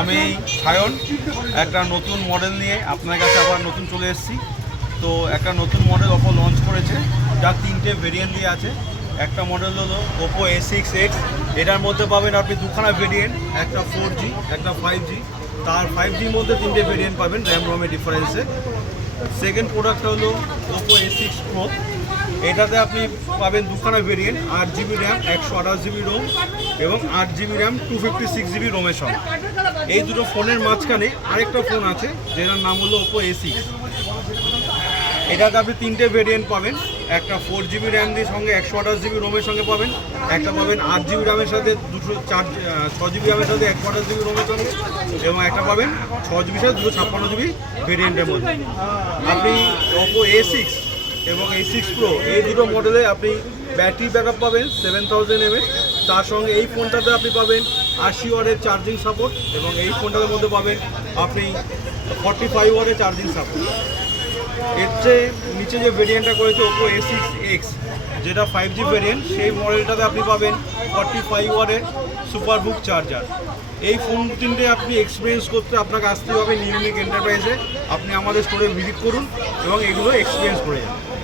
আমি সায়ন একটা নতুন মডেল নিয়ে আপনার কাছে আবার নতুন চলে এসেছি। তো একটা নতুন মডেল ওপো লঞ্চ করেছে, যার 3টে ভেরিয়েন্ট দিয়ে আছে। একটা মডেল হলো ওপো A6X, এটার মধ্যে পাবেন আপনি দুখানা ভেরিয়েন্ট, একটা 4G একটা 5G। তার 5Gর মধ্যে 3টে ভেরিয়েন্ট পাবেন র্যাম রমের ডিফারেন্সে। সেকেন্ড প্রোডাক্টটা হলো ওপো A6 Pro, এটাতে আপনি পাবেন দুখানা variant, 8GB RAM 128GB Rome এবং 8GB র্যাম 256GB রোমের সঙ্গে। এই দুটো ফোনের মাঝখানে আরেকটা ফোন আছে যেটার নাম হলো ওপো A6। এটাতে আপনি 3টে ভেরিয়েন্ট পাবেন, একটা 4GB র্যাম দিয়ে সঙ্গে 128GB রোমের সঙ্গে পাবেন, একটা পাবেন 8GB র্যামের সাথে 6GB র্যামের সাথে 128GB রোমের সঙ্গে, এবং একটা পাবেন 6GB সাথে 256GB ভেরিয়েন্টের মধ্যে। আপনি ওপো A6 এবং A6 Pro এই দুটো মডেলে আপনি ব্যাটারি ব্যাকআপ পাবেন 7000 mAh। তার সঙ্গে এই ফোনটাতে আপনি পাবেন 80 ওয়াটের চার্জিং সাপোর্ট, এবং এই ফোনটার মধ্যে পাবেন আপনি 45 ওয়াটের চার্জিং সাপোর্ট। এর চেয়ে নিচে যে ভেরিয়েন্টটা করেছে ওপো A6X, যেটা 5G ভেরিয়েন্ট, সেই মডেলটাতে আপনি পাবেন 45 ওয়াটের সুপারবুক চার্জার। এই ফোন তিনটে আপনি এক্সপিরিয়েন্স করতে আপনাকে আসতে হবে ইউনিক এন্টারপ্রাইজে। আপনি আমাদের স্টোরে ভিজিট করুন এবং এগুলো এক্সপিরিয়েন্স করে যান।